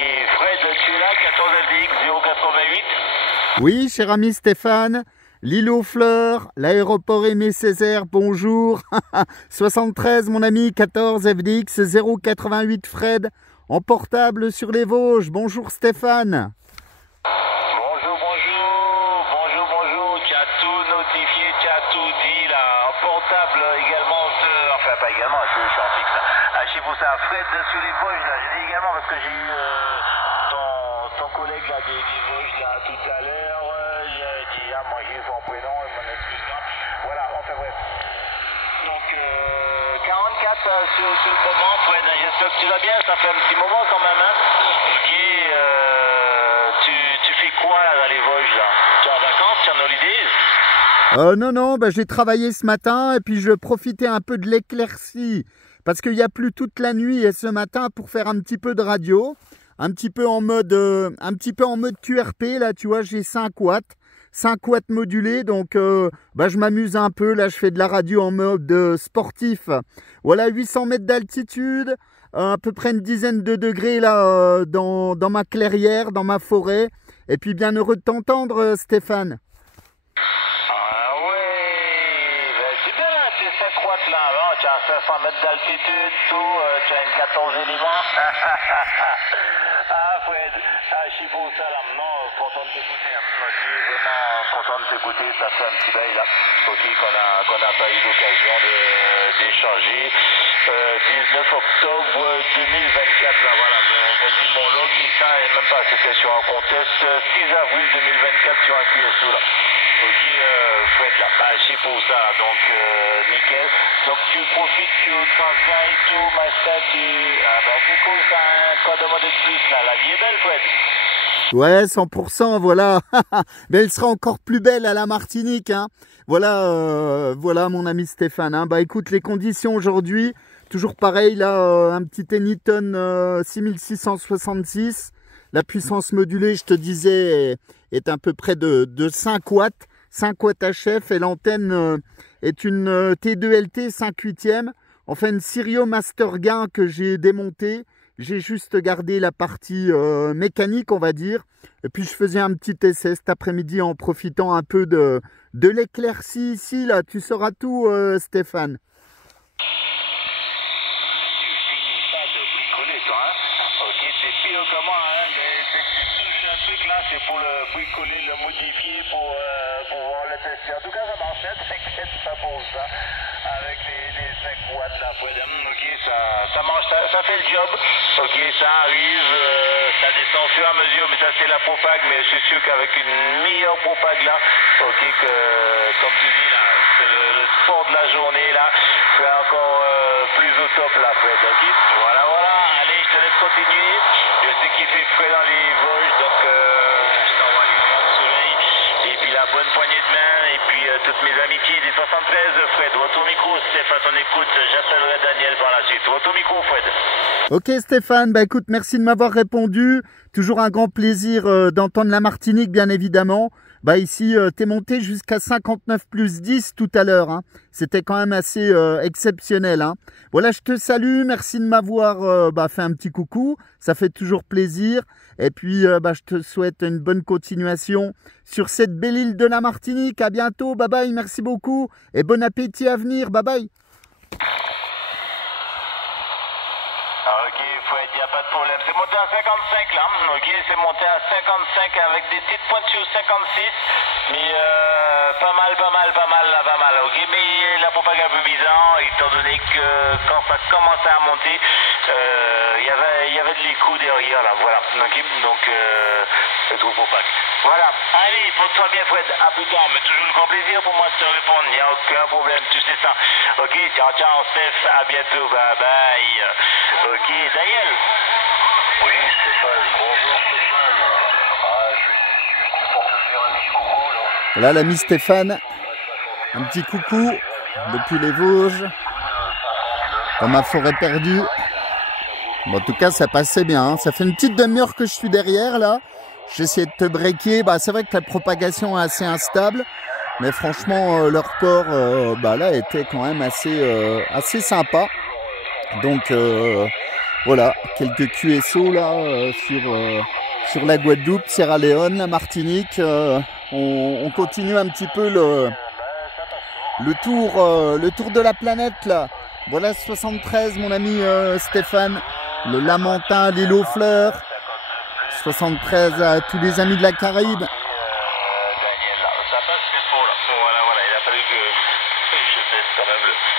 Et Fred, tu es là, 14 LDX 088. Oui, cher ami Stéphane, l'île aux fleurs, l'aéroport Aimé Césaire, bonjour. 73, mon ami, 14 FDX 088 Fred, en portable sur les Vosges. Bonjour Stéphane. Bonjour, tu as tout notifié, tu as tout dit là, en portable également, enfin pas également, je suis en fixe là. Chez vous, ça, Fred sur les Vosges là, j'ai dit également parce que j'ai eu ton collègue là des Vosges là tout à l'heure, j'ai dit, moi j'ai eu son prénom, il m'en excuse pas. Voilà, enfin bref. Donc 44 sur le moment, Fred, j'espère que tu vas bien, ça fait un petit moment quand même, hein. Ok, tu fais quoi là dans les Vosges là? Tu es en vacances, tu es en holidays? Non, j'ai travaillé ce matin et puis je profitais un peu de l'éclaircie parce qu'il n'y a plu toute la nuit et ce matin pour faire un petit peu de radio, un petit peu en mode QRP là, tu vois, j'ai 5 watts modulés, donc je m'amuse un peu là, je fais de la radio en mode sportif. Voilà, 800 mètres d'altitude, à peu près une dizaine de degrés là dans ma clairière, dans ma forêt, et puis bien heureux de t'entendre Stéphane. Tu as 500 mètres d'altitude, tout, tu as une 14 éléments. Fred, je suis pour ça là, non, content de t'écouter, vraiment content de t'écouter, ça fait un petit bail là, qu'on n'a pas eu l'occasion d'échanger. 19 octobre 2024, là, voilà, on dit mon log, ça, et même pas, c'était sur un contest, 6 avril 2024 sur un QSO là. Ok, Fred, là, je suis pour ça, donc nickel. Donc tu profites, tu travailles, tout, machin, c'est cool ça, hein, quoi demander de plus là, la vie est belle, Fred. Ouais, 100%, voilà. Mais elle sera encore plus belle à la Martinique, hein. Voilà mon ami Stéphane, hein. Bah écoute, les conditions aujourd'hui, toujours pareil, là, un petit Eniton 6666. La puissance modulée, je te disais, est à peu près de 5 watts. 5 watts HF et l'antenne est une T2LT 5/8e. Enfin, une Sirio Master Gain que j'ai démontée. J'ai juste gardé la partie mécanique, on va dire. Et puis, je faisais un petit essai cet après-midi en profitant un peu de l'éclaircie ici. Là, tu sauras tout, Stéphane. C'est pour le bricoler, le modifier, pour voir le tester. En tout cas, ça marche, hein, t'inquiète pas pour ça. Avec les 5 watts là, ok, ça marche, ça fait le job. Ok, ça arrive, ça descend au fur et à mesure, mais ça c'est la propague, mais je suis sûr qu'avec une meilleure propague là, ok, que comme tu dis là, c'est le sport de la journée là, c'est encore plus au top là, Fred, ok. Voilà, allez, je te laisse continuer. Je sais qu'il fait frais dans les Vosges, donc bonne poignée de main et puis toutes mes amitiés des 73, Fred. Votre micro, Stéphane, on écoute. J'appellerai Daniel par la suite. Votre micro, Fred. Ok Stéphane, bah écoute, merci de m'avoir répondu. Toujours un grand plaisir d'entendre la Martinique, bien évidemment. Bah ici, t'es monté jusqu'à 59 plus 10 tout à l'heure, hein. C'était quand même assez exceptionnel, hein. Voilà, je te salue, merci de m'avoir fait un petit coucou. Ça fait toujours plaisir. Et puis, je te souhaite une bonne continuation sur cette belle île de la Martinique. À bientôt, bye bye, merci beaucoup. Et bon appétit à venir, bye bye. Ok, Fred, il n'y a pas de problème. C'est monté à 55 là. Ok, c'est monté à 55 avec des petites pointures 56. Mais pas mal là, pas mal. Ok, mais la propagande un peu bizarre, étant donné que quand ça commençait à monter, il y avait de l'écho derrière là, voilà. Ok, donc c'est tout pour pas. Voilà, allez, porte-toi bien Fred, à plus tard, mais toujours un grand plaisir pour moi de te répondre, il n'y a aucun problème, tu sais ça. Ok, ciao, Steph, à bientôt, bye bye. Ok, Daniel. Oui, Stéphane, bonjour Stéphane. Je suis pour te faire un petit coucou là. Voilà l'ami Stéphane, un petit coucou depuis les Vosges, dans ma forêt perdue. Bon, en tout cas, ça passait bien, hein. Ça fait une petite demi-heure que je suis derrière là. J'essaie de te breaker. C'est vrai que la propagation est assez instable, mais franchement, leur port là était quand même assez sympa. Donc Voilà, quelques QSO là sur la Guadeloupe, Sierra Leone, la Martinique. On continue un petit peu le tour de la planète là. Voilà 73 mon ami Stéphane, le Lamentin, l'île aux fleurs. 73 à tous les amis de la Caraïbe.